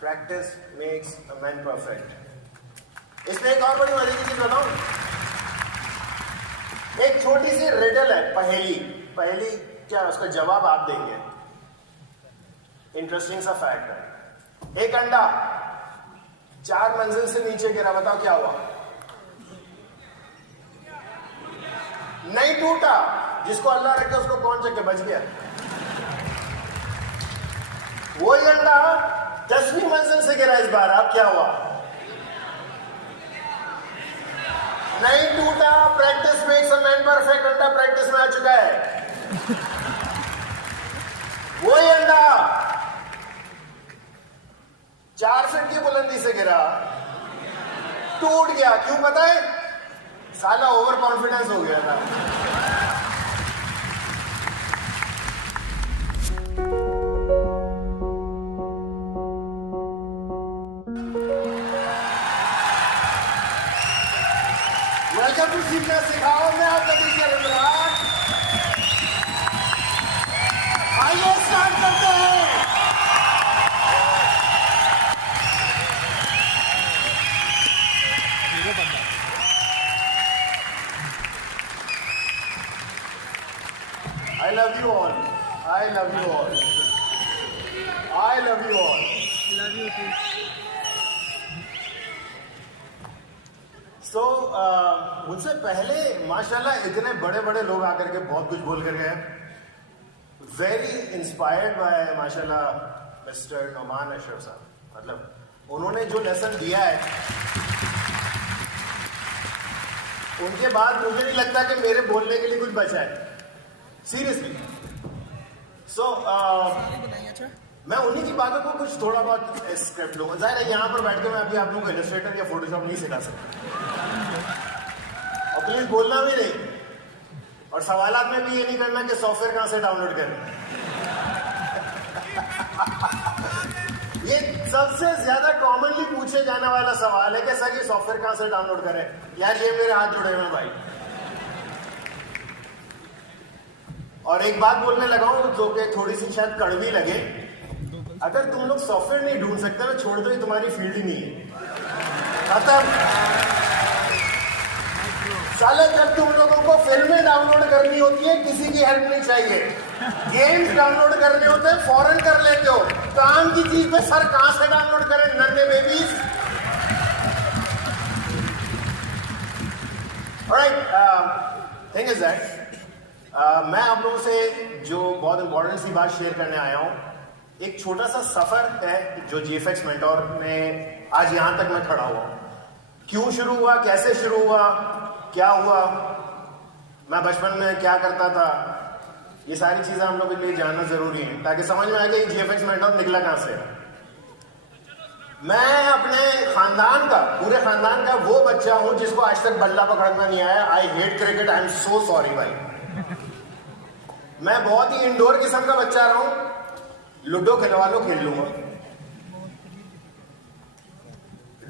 Practice makes a man perfect. इसमें एक और बड़ी मजे की चीज बताऊं, एक छोटी सी रिडल है, पहेली। पहेली क्या, उसका जवाब आप देंगे। इंटरेस्टिंग सा फैक्ट है। एक अंडा 4 मंजिल से नीचे गिरा, बताओ क्या हुआ? नहीं टूटा। जिसको अल्लाह रखे उसको कौन चक्के, बच गया। वही अंडा 10वीं मंजिल से गिरा इस बार, अब क्या हुआ? नहीं टूटा। Practice makes a man perfect. अंडा प्रैक्टिस में आ चुका है। वही अंडा 4 फीट की बुलंदी से गिरा, टूट गया। क्यों पता है? साला ओवर कॉन्फिडेंस हो गया था। वेलकम टू सीखना सिखाओ। मैं आपका टीचर इमरान। आइए स्टार्ट करते हैं। I love you all. I love you all. I love you all. Love you too. So, मुझसे पहले माशाल्लाह इतने बड़े बड़े लोग आकर के बहुत कुछ बोल कर गए। वेरी इंस्पायर्ड बाय माशाल्लाह मिस्टर नोमान अशरफ साहब। मतलब उन्होंने जो लेसन दिया है, उनके बाद मुझे नहीं लगता कि मेरे बोलने के लिए कुछ बचा है, सीरियसली। सो मैं उन्हीं की बातों को कुछ थोड़ा बहुत स्क्रिप्ट लूंगा। जाहिर है यहाँ पर बैठ के मैं अभी आप लोगों को इलस्ट्रेटर या फोटोशॉप नहीं सिखा सकता, और प्लीज बोलना भी नहीं, और सवालात में भी ये नहीं करना कि सॉफ्टवेयर कहां से डाउनलोड करें। ये सबसे ज्यादा कॉमनली पूछे जाने वाला सवाल है कि सर ये सॉफ्टवेयर कहां से डाउनलोड करें। यार ये मेरे हाथ जुड़े हुए भाई। और एक बात बोलने लगा हूं जो कि थोड़ी सी शायद कड़वी लगे, अगर तुम लोग सॉफ्टवेयर नहीं ढूंढ सकते तो छोड़ दो, ये तुम्हारी फील्ड ही नहीं है। खत्म। साले जब तुम लोगों को फिल्में डाउनलोड करनी होती है किसी की हेल्प नहीं चाहिए, गेम्स डाउनलोड करने होते हैं फौरन कर लेते हो। काम की चीज पे सर कहां से डाउनलोड करें नन्हे babies. Alright, thing is that मैं आप लोगों से जो बहुत इंपॉर्टेंट सी बात शेयर करने आया हूं। एक छोटा सा सफर है जो जीएफएक्स मेंटोर में आज यहां तक मैं खड़ा हुआ। क्यों शुरू हुआ, कैसे शुरू हुआ, क्या हुआ, मैं बचपन में क्या करता था, ये सारी चीजें हम लोग के लिए जानना जरूरी है ताकि समझ में आए कि जीएफएक्स मेंटोर निकला कहां से। मैं अपने खानदान का, पूरे खानदान का वो बच्चा हूं जिसको आज तक बल्ला पकड़ना नहीं आया। I hate cricket, I am so sorry भाई। मैं बहुत ही इंडोर किस्म का बच्चा रहा हूं, लूडो खिलवा लो खेल लूंगा।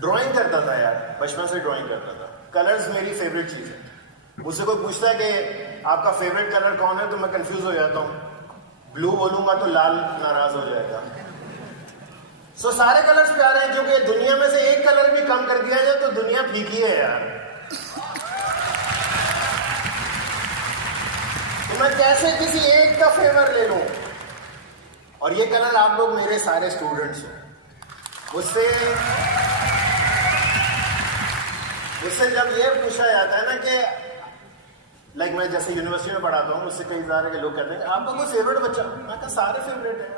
ड्राइंग करता था यार, बचपन से ड्राइंग करता था। कलर्स मेरी फेवरेट चीज है। मुझसे कोई पूछता है कि आपका फेवरेट कलर कौन है तो मैं कंफ्यूज हो जाता हूं। ब्लू बोलूंगा तो लाल नाराज हो जाएगा। सो सारे कलर्स प्यारे हैं, क्योंकि दुनिया में से एक कलर भी कम कर दिया जाए तो दुनिया फीकी है यार। तो मैं कैसे किसी एक का फेवर ले लूं, और ये कलर आप लोग मेरे सारे स्टूडेंट्स हो। मुझसे जब ये पूछा जाता है ना कि लाइक मैं जैसे यूनिवर्सिटी में पढ़ाता हूँ, मुझसे कई सारे के लोग कहते हैं आपका कोई फेवरेट बच्चा, मैं कहा सारे फेवरेट है,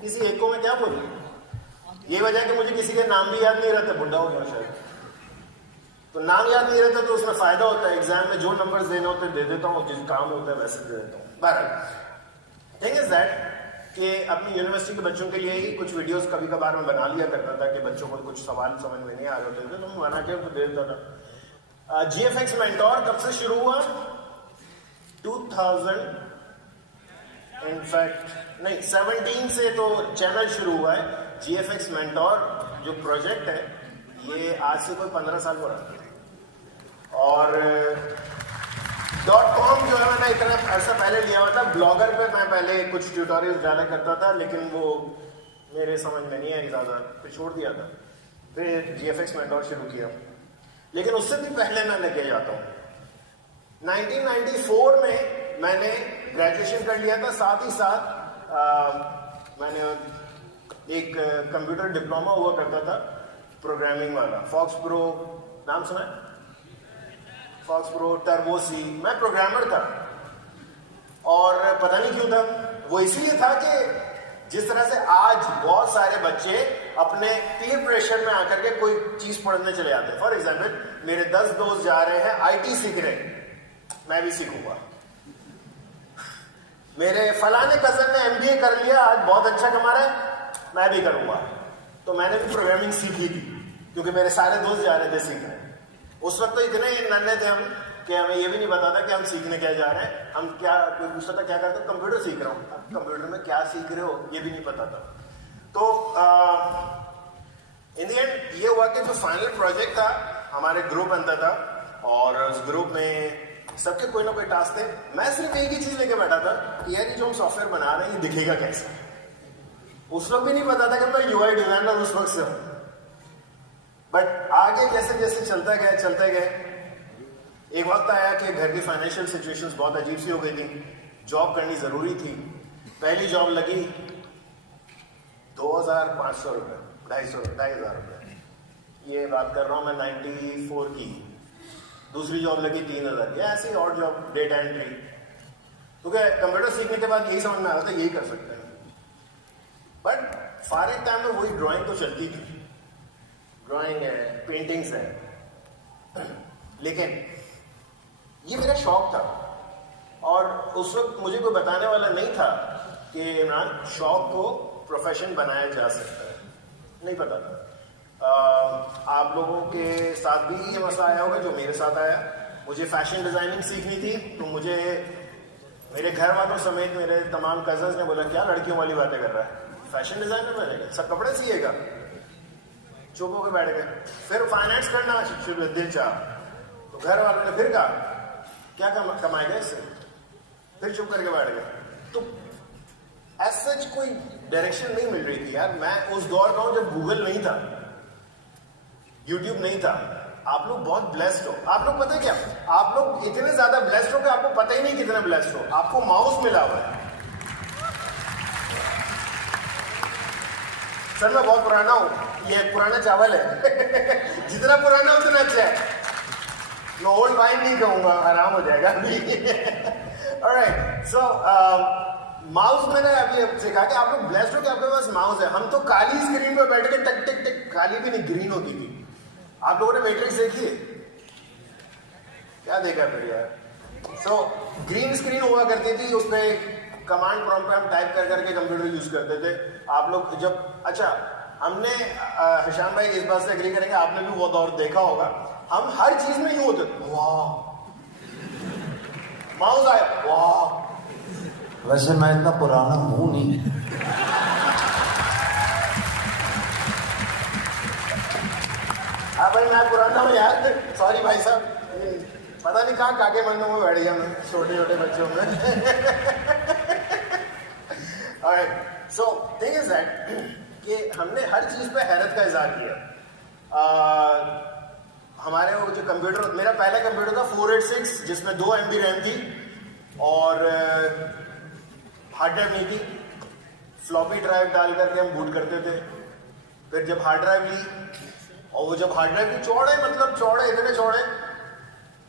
किसी एक को मैं क्या बोलूं। ये वजह है कि मुझे किसी के नाम भी याद नहीं रहते, बुढ़ा हो गया शायद, तो नाम याद नहीं रहता तो उसमें फायदा होता है। एग्जाम में जो नंबर्स देने होते हैं दे देता हूँ, जिस काम होता है वैसे दे देता हूँ। बहरहाल थिंग इज दैट कि अपनी यूनिवर्सिटी के बच्चों के लिए ही कुछ वीडियोस कभी कभार मैं बना लिया करता था कि बच्चों को कुछ सवाल समझ में नहीं आ रहे थे तो मैं बना के उनको दे देता था। जीएफएक्स मेंटोर कब से शुरू हुआ? 2000 इनफैक्ट नहीं 17 से तो चैनल शुरू हुआ है। जीएफएक्स मेंटोर जो प्रोजेक्ट है ये आज से कोई 15 साल पुराना है, और .com जो है मैंने इतना अर्सा पहले लिया हुआ था। ब्लॉगर पे मैं पहले कुछ ट्यूटोरियल्स डाला करता था, लेकिन वो मेरे समझ में नहीं आई ज़्यादा, फिर छोड़ दिया था। फिर GFX मेंटोर शुरू किया, लेकिन उससे भी पहले मैं लेके जाता हूँ। 1994 में मैंने ग्रेजुएशन कर लिया था, साथ ही साथ मैंने एक कंप्यूटर डिप्लोमा हुआ करता था प्रोग्रामिंग वाला, फॉक्स प्रो, नाम सुना है? फॉक्स प्रो, टर्बो सी, मैं प्रोग्रामर था। और पता नहीं क्यों था, वो इसलिए था कि जिस तरह से आज बहुत सारे बच्चे अपने पीयर प्रेशर में आकर के कोई चीज पढ़ने चले जाते हैं। फॉर एग्जाम्पल, मेरे 10 दोस्त जा रहे हैं IT सीख रहे हैं, मैं भी सीखूंगा। मेरे फलाने कजन ने MBA कर लिया, आज बहुत अच्छा कमा रहा है, मैं भी करूंगा। तो मैंने भी प्रोग्रामिंग सीखी थी, क्योंकि मेरे सारे दोस्त जा रहे थे सीखने। उस वक्त तो इतने नन्हे थे हम कि हमें ये भी नहीं पता था कि हम सीखने क्या जा रहे हैं। हम क्या, कोई पूछता था क्या करते हो, कंप्यूटर सीख रहा हूँ। अब कंप्यूटर में क्या सीख रहे हो ये भी नहीं पता था। तो इन द एंड ये हुआ कि जो फाइनल प्रोजेक्ट था, हमारे ग्रुप बनता था और उस ग्रुप में सबके कोई ना कोई टास्क थे। मैं सिर्फ एक ही चीज लेके बैठा था कि यार ये जो हम सॉफ्टवेयर बना रहे हैं ये दिखेगा कैसे। उस वक्त भी नहीं पता था कि मैं UI डिजाइनर उस वक्त से हूं। बट आगे जैसे जैसे चलते गए, एक वक्त आया कि घर की फाइनेंशियल सिचुएशंस बहुत अजीब सी हो गई थी, जॉब करनी जरूरी थी। पहली जॉब लगी 2500 रुपये, 2,500 रुपये, ये बात कर रहा हूँ मैं 94 की। दूसरी जॉब लगी 3,000, या ऐसी और जॉब, डेटा एंट्री। क्योंकि कंप्यूटर सीखने के बाद यही समझ में आ रहा था यही कर सकते हैं। बट फारिग टाइम में वही ड्राइंग तो चलती थी, ड्राइंग है, पेंटिंग्स है। लेकिन ये मेरा शौक था और उस वक्त मुझे कोई बताने वाला नहीं था कि इमरान, शौक को प्रोफेशन बनाया जा सकता है, नहीं पता था। आप लोगों के साथ भी ये मसला आया होगा जो मेरे साथ आया। मुझे फैशन डिजाइनिंग सीखनी थी, तो मुझे मेरे घर वालों समेत मेरे तमाम कजन्स ने बोला क्या लड़कियों वाली बातें कर रहा है, फैशन डिजाइनर बनेगा, सब कपड़े सिएगा। चुप होकर बैठ गए। फिर फाइनेंस करना शुरू दिल चाह, तो घर वालों ने फिर कहा क्या कमाएगा इससे, फिर चुप करके बैठ गए। तो एज सच कोई डायरेक्शन नहीं मिल रही थी यार। मैं उस दौर का हूं जब गूगल नहीं था, यूट्यूब नहीं था। आप लोग बहुत ब्लेस्ड हो। आप लोग पता है क्या, आप लोग इतने ज्यादा ब्लेस्ड हो कि आपको पता ही नहीं कितने ब्लेस्ड हो। आपको माउस मिला हुआ है। सर मैं बहुत पुराना हूं, ये पुराना चावल है। जितना पुराना उतना अच्छा है। मैं ओल्ड वाइन नहीं कहूंगा, आराम हो जाएगा अभी। ऑलराइट, सो माउस मैंने अभी सीखा कि आप लोग ब्लेस्ड हो कि आपके पास माउस है। हम तो काली स्क्रीन पे बैठ के टक टक टक, काली भी नहीं ग्रीन होती थी। आप लोगों ने मैट्रिक्स देखी है? क्या देखा फिर यार? सो ग्रीन स्क्रीन हुआ करती थी, उस पर कमांड प्रॉम्प्ट पे हम टाइप कर करके कंप्यूटर यूज करते थे। आप लोग जब, अच्छा हमने, हिशाम भाई इस बात से एग्री करेंगे, आपने भी वो दौर देखा होगा। हम हर चीज में यूं होते, वाह माउस आया, वाह। वैसे मैं इतना पुराना हूं नहीं। हाँ भाई मैं पुराना हूँ यार, सॉरी भाई साहब, पता नहीं कहाँ काके मंदों में बैठ गया मैं, छोटे छोटे बच्चों में। Alright, so thing is that कि हमने हर चीज पे हैरत का इजहार किया। हमारे वो जो कंप्यूटर, मेरा पहला कंप्यूटर था 486 जिसमें 2 MB रैम थी और हार्ड ड्राइव नहीं थी। फ्लॉपी ड्राइव डाल करके हम बूट करते थे। फिर जब हार्ड ड्राइव ली, और वो जब हार्ड ड्राइव की चौड़े, मतलब चौड़े, इतने चौड़े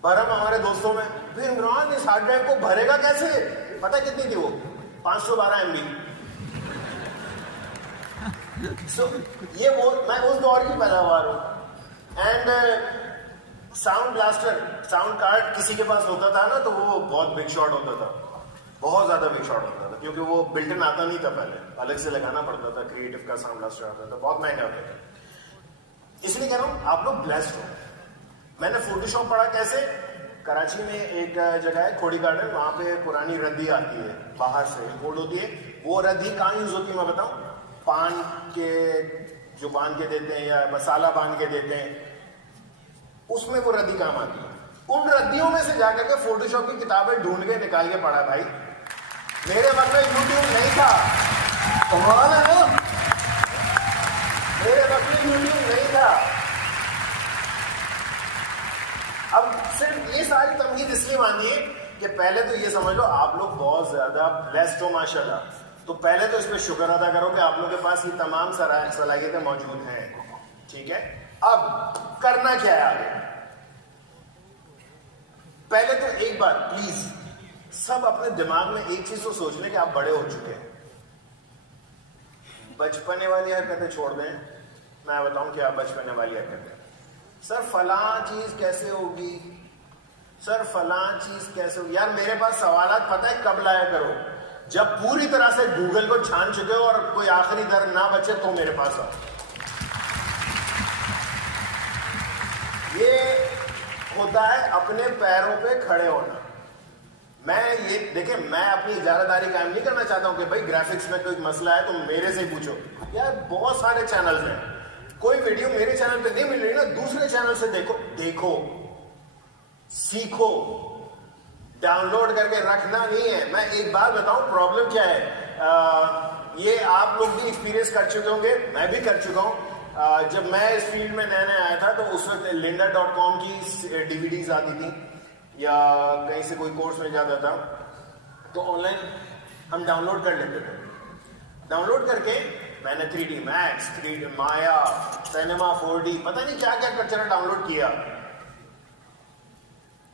भरम हमारे दोस्तों में, फिर इमरान इस हार्ड ड्राइव को भरेगा कैसे? पता कितनी थी वो? 512 MB। So, ये वो, मैं उस दौर की पैदावार हूँ। And sound blaster, sound card किसी के पास होता था ना, तो वो बहुत बिग शॉट होता था, बहुत ज्यादा बिग शॉट होता था, क्योंकि वो बिल्ट इन आता नहीं था, पहले अलग से लगाना पड़ता था। क्रिएटिव का साउंड ब्लास्टर आता था, बहुत महंगा होता था। इसलिए कह रहा हूँ आप लोग ब्लेस्ड हो। मैंने फोटोशॉप पढ़ा कैसे? कराची में एक जगह है खोड़ी गार्डन, वहां पे पुरानी रद्दी आती है, बाहर से इम्पोर्ट होती है। वो रद्दी कहाँ यूज होती है मैं बताऊं? पान के, जो बांध के देते हैं या मसाला बांध के देते हैं, उसमें वो रद्दी काम आती है। उन रद्दियों में से जाकर के फोटोशॉप की किताबें ढूंढ के निकाल के पढ़ा भाई। मेरे वक्त में यूट्यूब नहीं था, कमाल है ना? मेरे वक्त में यूट्यूब नहीं था। अब सिर्फ ये सारी तमहीद इसलिए मानिए कि पहले तो ये समझ लो आप लोग बहुत ज्यादा ब्लेस्ड हो माशाल्लाह, तो पहले तो इस पे शुक्र अदा करो कि आप लोगों के पास ये तमाम सलाहियतें मौजूद हैं, ठीक है। अब करना क्या है आगे? पहले तो एक बार प्लीज सब अपने दिमाग में एक चीज को सोच लें कि आप बड़े हो चुके हैं। बचपने वाली हरकतें छोड़ दें। मैं बताऊं क्या बचपने वाली हरकतें? सर फलां चीज कैसे होगी, सर फलां चीज कैसे होगी। यार मेरे पास सवालात पता है कब लाया करो, जब पूरी तरह से गूगल को छान चुके हो और कोई आखिरी दर ना बचे तो मेरे पास आओ। ये होता है अपने पैरों पे खड़े होना। मैं ये देखे, मैं अपनी इजारादारी कायम नहीं करना चाहता हूं कि भाई ग्राफिक्स में कोई मसला है तो मेरे से पूछो। यार बहुत सारे चैनल्स हैं, कोई वीडियो मेरे चैनल पे नहीं मिल रही ना, दूसरे चैनल से देखो सीखो, डाउनलोड करके रखना नहीं है। मैं एक बात बताऊं प्रॉब्लम क्या है, ये आप लोग भी एक्सपीरियंस कर चुके होंगे, मैं भी कर चुका हूं। जब मैं इस फील्ड में नया आया था तो उस वक्त lynda.com की डीवीडीज आती थी या कहीं से कोई कोर्स मिल जाता था तो ऑनलाइन हम डाउनलोड कर लेते थे। डाउनलोड करके मैंने 3D Max, 3D माया, सिनेमा 4D, पता नहीं क्या क्या कचरा डाउनलोड किया।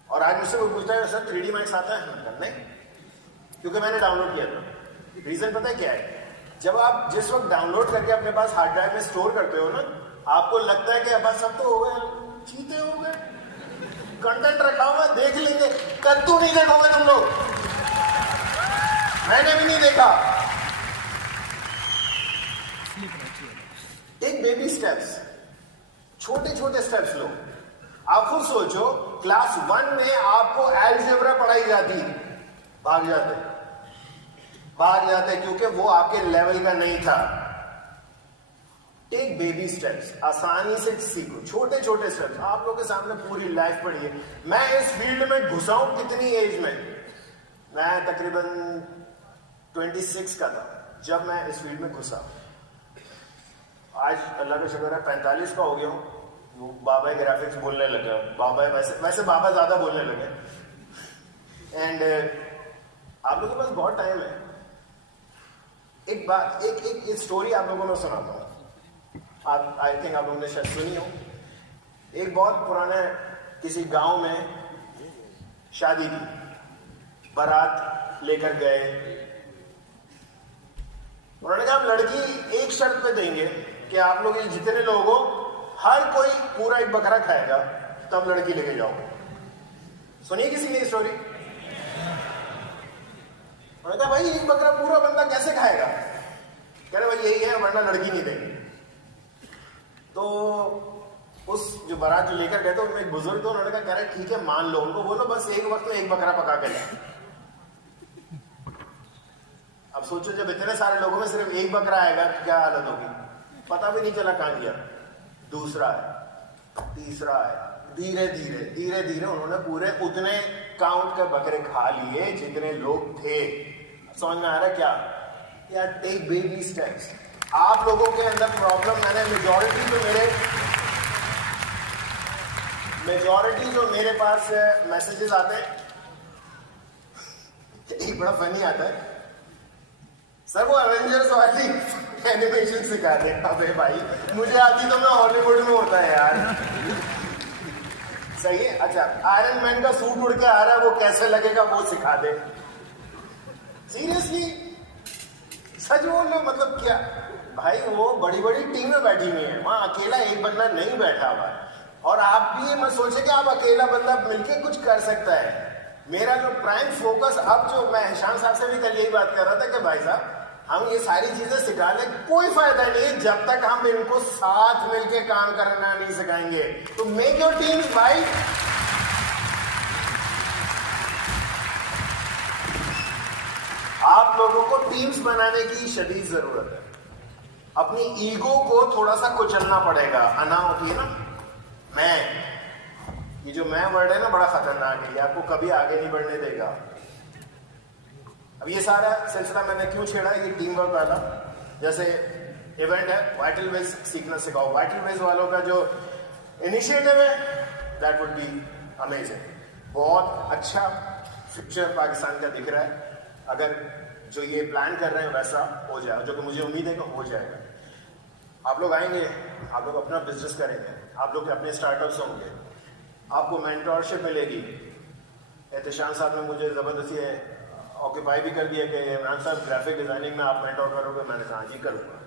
और आज मुझसे कोई पूछता है सर 3D Max आता है? नहीं, क्योंकि मैंने डाउनलोड किया था। रीजन पता है क्या है? जब आप जिस वक्त डाउनलोड करके अपने पास हार्ड ड्राइव में स्टोर करते हो ना, आपको लगता है कि अब सब तो हो गए, चीते हो गए, कंटेंट रखा हुआ देख लेंगे। कद्दू नहीं देखोगे तुम लोग, मैंने भी नहीं देखा। टेक बेबी स्टेप्स, छोटे छोटे स्टेप्स लो। आप खुद सोचो, क्लास 1 में आपको अलजेब्रा पढ़ाई जाती, भाग जाते क्योंकि वो आपके लेवल का नहीं था। टेक बेबी स्टेप्स, आसानी से सीखो, छोटे छोटे स्टेप्स। आप लोगों के सामने पूरी लाइफ पड़ी है। मैं इस फील्ड में घुसा हूं कितनी एज में? मैं तकरीबन 26 का था जब मैं इस फील्ड में घुसा। आज अल्लाह का शुक्र है 45 का हो गया हूं। वो बाबा ग्राफिक्स बोलने लगा, बाबा वैसे बाबा ज्यादा बोलने लगे। एंड आप लोगों के पास बहुत टाइम है। एक बात, एक स्टोरी आप लोगों को सुनाता हूं। आई थिंक आप लोगों ने शायद सुनी हो। एक बहुत पुराने किसी गांव में शादी थी, बारात लेकर गए। उन्होंने कहा हम लड़की एक शर्त पे देंगे कि आप लोग जितने लोग हो हर कोई पूरा एक बकरा खाएगा, तब लड़की लेके जाओ। सुनिए किसी ने स्टोरी? उन्होंने कहा भाई एक बकरा पूरा बंदा कैसे खाएगा? कह रहे भाई यही है, वरना लड़की नहीं देंगे। तो उस जो बारात जो लेकर गए थे उनमें एक बुजुर्ग थे, उन्होंने कहा ठीक है मान लो, उनको बोलो बस एक वक्त में एक बकरा पका के लाए। अब सोचो जब इतने सारे लोगों में सिर्फ एक बकरा आएगा क्या हालत होगी? पता भी नहीं चला कहां गया। दूसरा है, तीसरा है, धीरे धीरे उन्होंने पूरे उतने काउंट के बकरे खा लिए जितने लोग थे। समझ में आ रहा क्या? यार टेक बेबी स्टेप्स। आप लोगों के अंदर प्रॉब्लम, मैंने मेजॉरिटी जो मेरे पास मैसेजेस आते हैं, एक बड़ा फनी आता है, सर वो एवेंजर्स वाली एनिमेशन सिखा दे। अबे भाई मुझे आती तो मैं हॉलीवुड में होता है यार। सही है। अच्छा आयरन मैन का सूट उड़ के आ रहा है, वो कैसे लगेगा वो सिखा दे। सीरियसली सच बोल लो, मतलब क्या भाई, वो बड़ी बड़ी टीमें बैठी हुई हैं, वहां अकेला एक बंदा नहीं बैठा हुआ है। और आप भी ये मत सोचे कि आप अकेला बंदा मिलके कुछ कर सकता है। मेरा जो प्राइम फोकस, अब जो मैं हिशाम साहब से भी कल यही बात कर रहा था कि भाई साहब हम ये सारी चीजें सिखा ले, कोई फायदा नहीं है जब तक हम इनको साथ मिलके काम करना नहीं सिखाएंगे। तो मेक योर टीम्स भाई। आप लोगों को टीम्स बनाने की शदीद जरूरत है। अपनी ईगो को थोड़ा सा कुचलना पड़ेगा। अना होती है ना, मैं, ये जो मैं वर्ड है ना बड़ा खतरनाक है, ये आपको कभी आगे नहीं बढ़ने देगा। अब ये सारा सिलसिला मैंने क्यों छेड़ा है, ये टीम वर्क वाला। जैसे इवेंट है वाइटल वेज सीखना सिखाओ। वाइटल वेज वालों का जो इनिशिएटिव है दैट वुड बी अमेजिंग। बहुत अच्छा फ्यूचर पाकिस्तान का दिख रहा है अगर जो ये प्लान कर रहे हैं वैसा हो जाए, जो कि मुझे उम्मीद है कि हो जाएगा। आप लोग आएंगे, आप लोग अपना बिजनेस करेंगे, आप लोग के अपने स्टार्टअप्स होंगे, आपको मेंटरशिप मिलेगी। एहतशाम साहब ने मुझे ज़बरदस्ती ऑक्यूपाई भी कर दिया कि इमरान साहब ग्राफिक डिजाइनिंग में आप मेंटर करोगे। मैंने कहा जी करूँगा।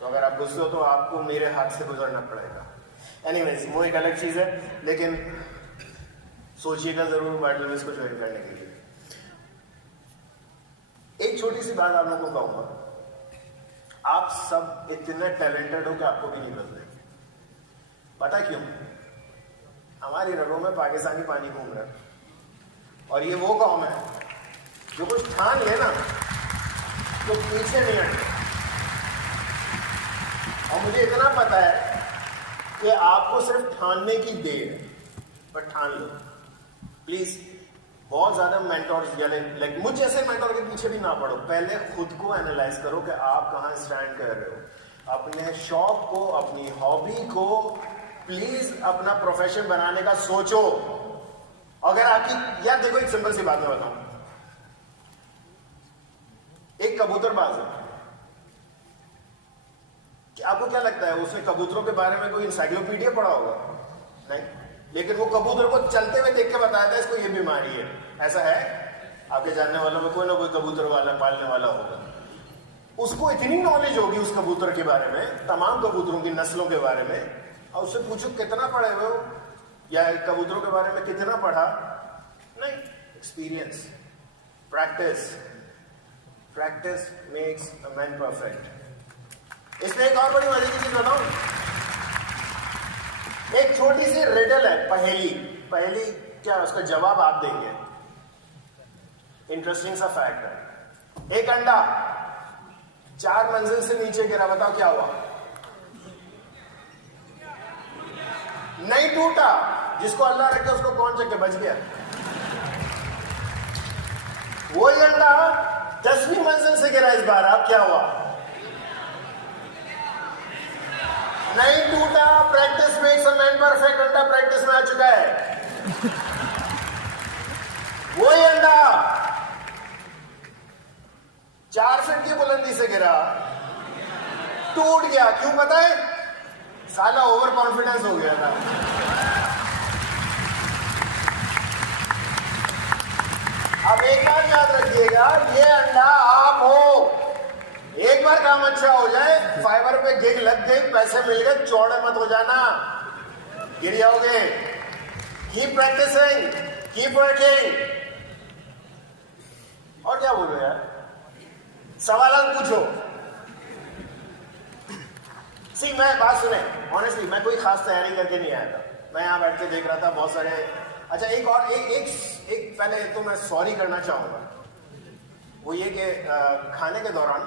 तो अगर आप गुस्से हो तो आपको मेरे हाथ से गुजरना पड़ेगा। एनीवेज वो एक अलग चीज़ है, लेकिन सोचिएगा ज़रूर वाइटल वेज को ज्वाइन करने के लिए। एक छोटी सी बात आप लोगों को कहूँगा, आप सब इतने टैलेंटेड हो कि आपको भी नहीं बदलेगी। पता क्यों? हमारी रगों में पाकिस्तानी पानी घूम रहा है और ये वो कौम है जो कुछ ठान ले ना तो पीछे नहीं हटते। और मुझे इतना पता है कि आपको सिर्फ ठानने की देर है, पर ठान लो प्लीज। बहुत ज्यादा मेंटोर्स या लाइक मुझ जैसे मेंटोर के पीछे भी ना पड़ो। पहले खुद को एनालाइज करो कि आप कहाँ स्टैंड कर रहे हो। अपने शौक को, अपनी हॉबी को प्लीज अपना प्रोफेशन बनाने का सोचो। अगर आपकी यार देखो, एक सिंपल सी बात मैं बताऊं। एक कबूतरबाज है, कि आपको क्या लगता है उसने कबूतरों के बारे में कोई इंसाइक्लोपीडिया पढ़ा होगा? नहीं, लेकिन वो कबूतर को चलते हुए देख के बताया था इसको ये बीमारी है। ऐसा है? आपके जानने वालों में कोई ना कोई कबूतर वाला पालने वाला होगा, उसको इतनी नॉलेज होगी उस कबूतर के बारे में, तमाम कबूतरों की नस्लों के बारे में। और उससे पूछो कितना पढ़े हुए हो या कबूतरों के बारे में कितना पढ़ा? नहीं, experience, practice. Practice makes a man perfect. इसमें एक और बड़ी मजे की चीज बताऊं, एक छोटी सी रिडल है, पहेली। पहेली क्या, उसका जवाब आप देंगे। इंटरेस्टिंग सा फैक्ट है। एक अंडा 4 मंजिल से नीचे गिरा, बताओ क्या हुआ? नहीं टूटा। जिसको अल्लाह रखे उसको कौन चक्के बच गया? वही अंडा 10वीं मंजिल से गिरा इस बार, अब क्या हुआ? नहीं टूटा। Practice makes a man perfect. अंडा प्रैक्टिस में आ चुका है। वही अंडा 4 फीट की बुलंदी से गिरा, टूट गया। क्यों पता है? साला ओवर कॉन्फिडेंस हो गया था। अब एक बात याद रखिएगा, ये अंडा आप हो। एक बार काम अच्छा हो जाए, फाइबर पे गिग लग गई, पैसे मिल गए, चौड़े मत हो जाना, गिर जाओगे। Keep practising, keep working. और क्या बोलो यार, सवाल पूछो। सी मैं बात सुने, ऑनेस्टली मैं कोई खास तैयारी करके नहीं आया था। मैं यहाँ बैठ के देख रहा था बहुत सारे। अच्छा एक और एक पहले तो मैं सॉरी करना चाहूंगा। वो ये कि खाने के दौरान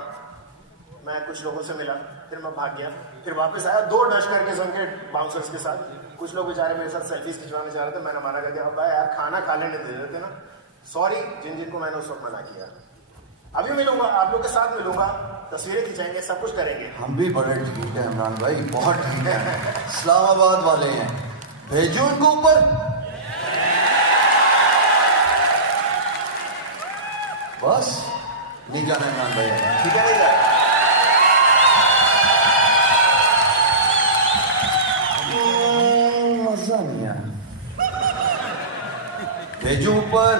मैं कुछ लोगों से मिला, फिर मैं भाग गया, फिर वापस आया 2 डश करके उनके बाउंसर्स के साथ। कुछ लोग बेचारे मेरे साथ सेल्फीज खिंचवाने चाह रहे थे, मैंने मना कर दिया, भाई यार खाना खा लेने दे देते ना। सॉरी जिन को मैंने उस वक्त मना किया। अभी मिलूंगा, आप लोग के साथ मिलूंगा, तस्वीरें खिंचाएंगे, सब कुछ करेंगे। हम भी बड़े ठीक है इमरान भाई, बहुत ठीक है। इस्लामाबाद वाले हैं, भेजो उनको ऊपर। बस नहीं जाना इमरान भाई, ठीक है? नहीं जाए मजा नहीं आया। भेजो ऊपर।